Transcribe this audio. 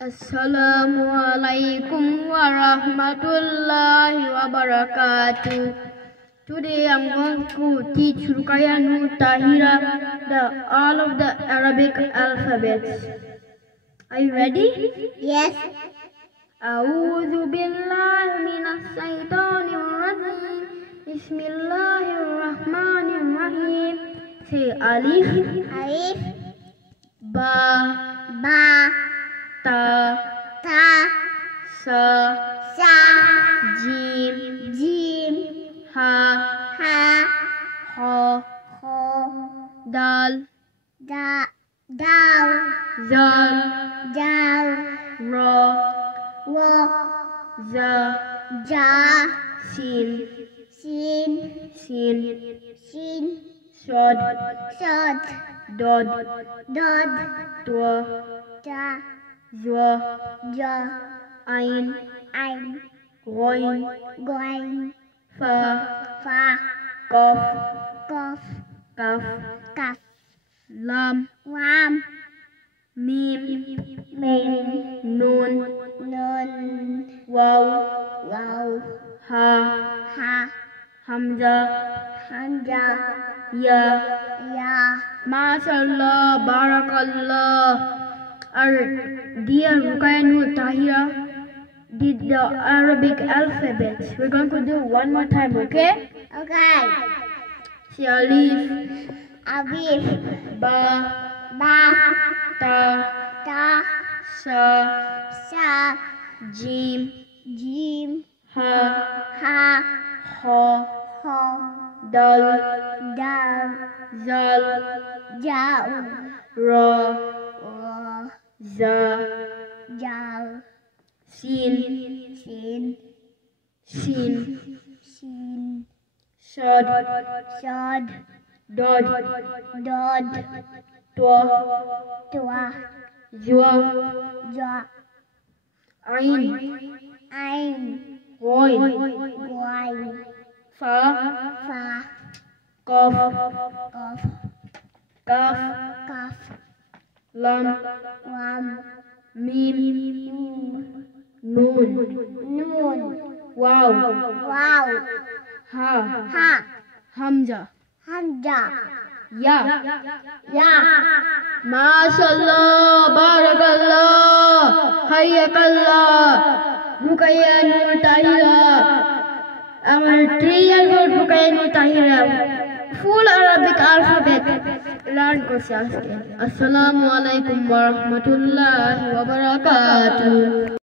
Assalamualaikum warahmatullahi wabarakatuh. Today I'm going to teach Ruqayyah Noor Tahira all of the Arabic alphabets. Are you ready? Yes. A'udhu billahi minas shaitanir rajim. Bismillahirrahmanirrahim. Say alif, Alif, ba, ba, ta, ta, sa, sa, jim, jim, ha, ha, ha, ho, dal, da, dal, zal, dal, ra, wo, za, ja, sin, sin, sin, sin, sod, sod, dod, dod, dwa, da, zwa, ja, ain, ein, ghoin, goin, fa, fa, qaf, kof, kaf, kaf, lam, lam, mim, mim, nun, nun, waw, waw, ha, ha, hamza, hamza, ya. ya. MashaAllah, Barakallah. Our dear Ruqayyah Noor Tahira did the Arabic alphabet. We're going to do one more time, okay? Okay. Say alif, Alif, ba, ba, ta, ta, sa, sa, jim, jim, ha, ha, ha, ho, dal, dal, zal, jal, ra, wo, za, jal, sin, sin, sin, sin, sod, sod, dod, dod, twa, twa, zwa, ja, ain, ein, ghoin, goin, fa, fa, qaf, kof, kaf, kaf, lam, lam, mim, mim, nun, nun, waw, waw, ha, ha, hamza, hamza, ya. ya. MashaAllah, Barakallah, Hayyakallah, Ruqayyah Noor Tahira. Our 3-year-old Ruqayyah Noor Tahira, full Arabic alphabet. Learn ko siya. Assalamualaikum warahmatullahi wabarakatuh.